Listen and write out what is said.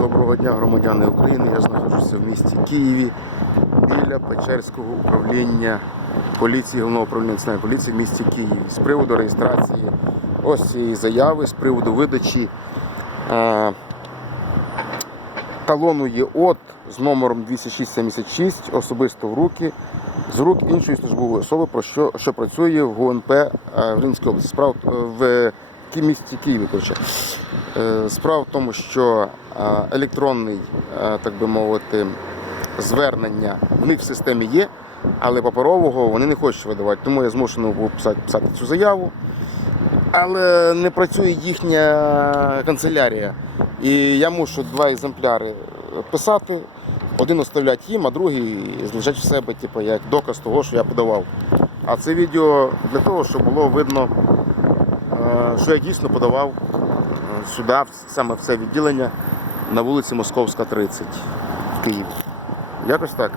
Доброго дня, громадяни України. Я знаходжуся в місті Києві біля Печерського управління поліції, головного управління національної поліції в місті Києві з приводу реєстрації ось цієї заяви, з приводу видачі е, талону ЄОТ з номером 20676 особисто в руки з рук іншої службової особи, про що, що працює в ГУНП е, в Рівненській області. Справа е, в місті Києві. Коротше. Е, Справа в тому, що е, електронний, е, так би мовити, звернення в них в системі є, але паперового вони не хочуть видавати. Тому я змушений був писати, писати цю заяву. Але не працює їхня канцелярія. І я мушу два екземпляри писати, один оставляти їм, а другий злежать в себе, типу, як доказ того, що я подавав. А це відео для того, щоб було видно, що я дійсно подавав сюди, саме в це відділення на вулиці Московська, 30 в Києві. Якось так.